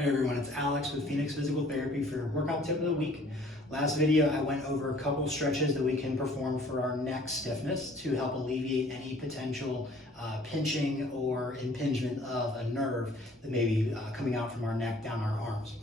Hey everyone, it's Alex with Phoenix Physical Therapy for your workout tip of the week. Last video, I went over a couple stretches that we can perform for our neck stiffness to help alleviate any potential pinching or impingement of a nerve that may be coming out from our neck down our arms.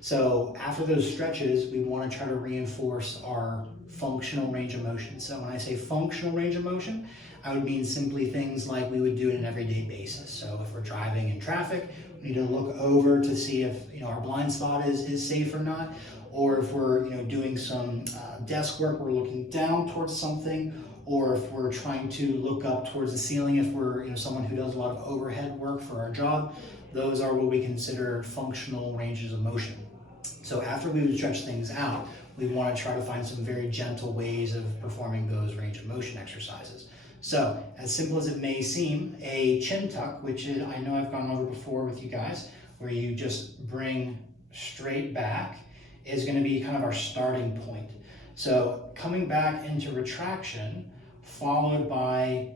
So after those stretches, we want to try to reinforce our functional range of motion. So when I say functional range of motion, I would mean simply things like we would do it on an everyday basis. So if we're driving in traffic, we need to look over to see if our blind spot is safe or not. Or if we're doing some desk work, we're looking down towards something. Or if we're trying to look up towards the ceiling, if we're someone who does a lot of overhead work for our job, those are what we consider functional ranges of motion. So after we would stretch things out, we want to try to find some very gentle ways of performing those range of motion exercises. So as simple as it may seem, a chin tuck, which is, I know I've gone over before with you guys, where you just bring straight back, is going to be kind of our starting point. So coming back into retraction, followed by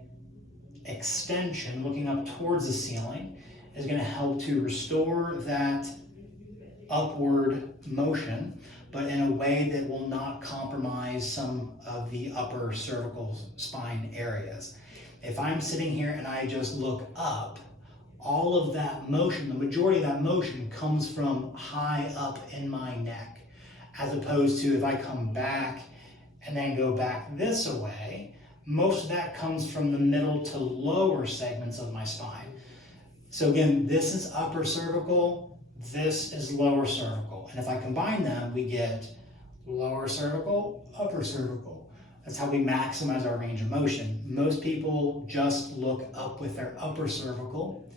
extension, looking up towards the ceiling, is going to help to restore that upward motion, but in a way that will not compromise some of the upper cervical spine areas. If I'm sitting here and I just look up, all of that motion, the majority of that motion comes from high up in my neck, as opposed to if I come back and then go back this way, most of that comes from the middle to lower segments of my spine. So again, this is upper cervical, this is lower cervical. And if I combine them, we get lower cervical, upper cervical. That's how we maximize our range of motion. Most people just look up with their upper cervical,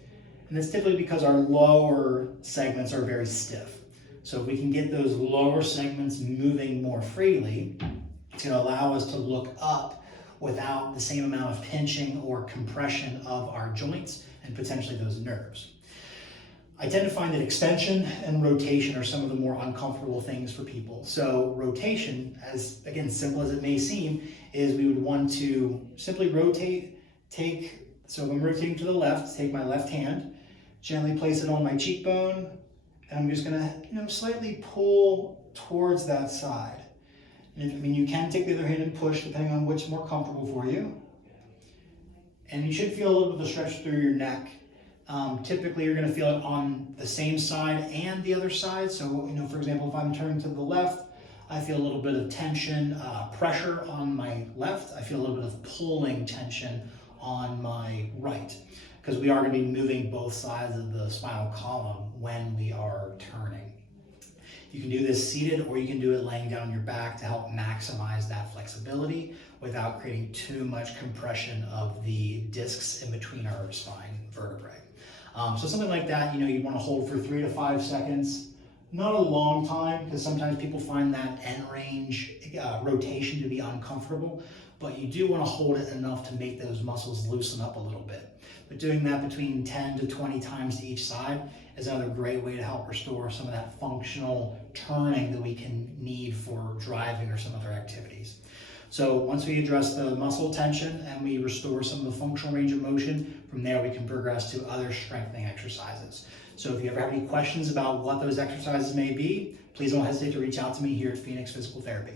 and that's typically because our lower segments are very stiff. So if we can get those lower segments moving more freely, it's going to allow us to look up without the same amount of pinching or compression of our joints and potentially those nerves. I tend to find that extension and rotation are some of the more uncomfortable things for people. So rotation, as again, simple as it may seem, is we would want to simply rotate, so if I'm rotating to the left, take my left hand, gently place it on my cheekbone, and I'm just gonna slightly pull towards that side. And you can take the other hand and push depending on what's more comfortable for you. And you should feel a little bit of a stretch through your neck. Typically you're going to feel it on the same side and the other side. So, for example, if I'm turning to the left, I feel a little bit of tension, pressure on my left. I feel a little bit of pulling tension on my right, because we are going to be moving both sides of the spinal column when we are turning. You can do this seated, or you can do it laying down on your back to help maximize that flexibility without creating too much compression of the discs in between our spine vertebrae. So something like that, you want to hold for 3 to 5 seconds. Not a long time, because sometimes people find that end range rotation to be uncomfortable, but you do want to hold it enough to make those muscles loosen up a little bit. But doing that between 10 to 20 times to each side is another great way to help restore some of that functional turning that we can need for driving or some other activities. So once we address the muscle tension and we restore some of the functional range of motion, from there we can progress to other strengthening exercises. So if you ever have any questions about what those exercises may be, please don't hesitate to reach out to me here at Phoenix Physical Therapy.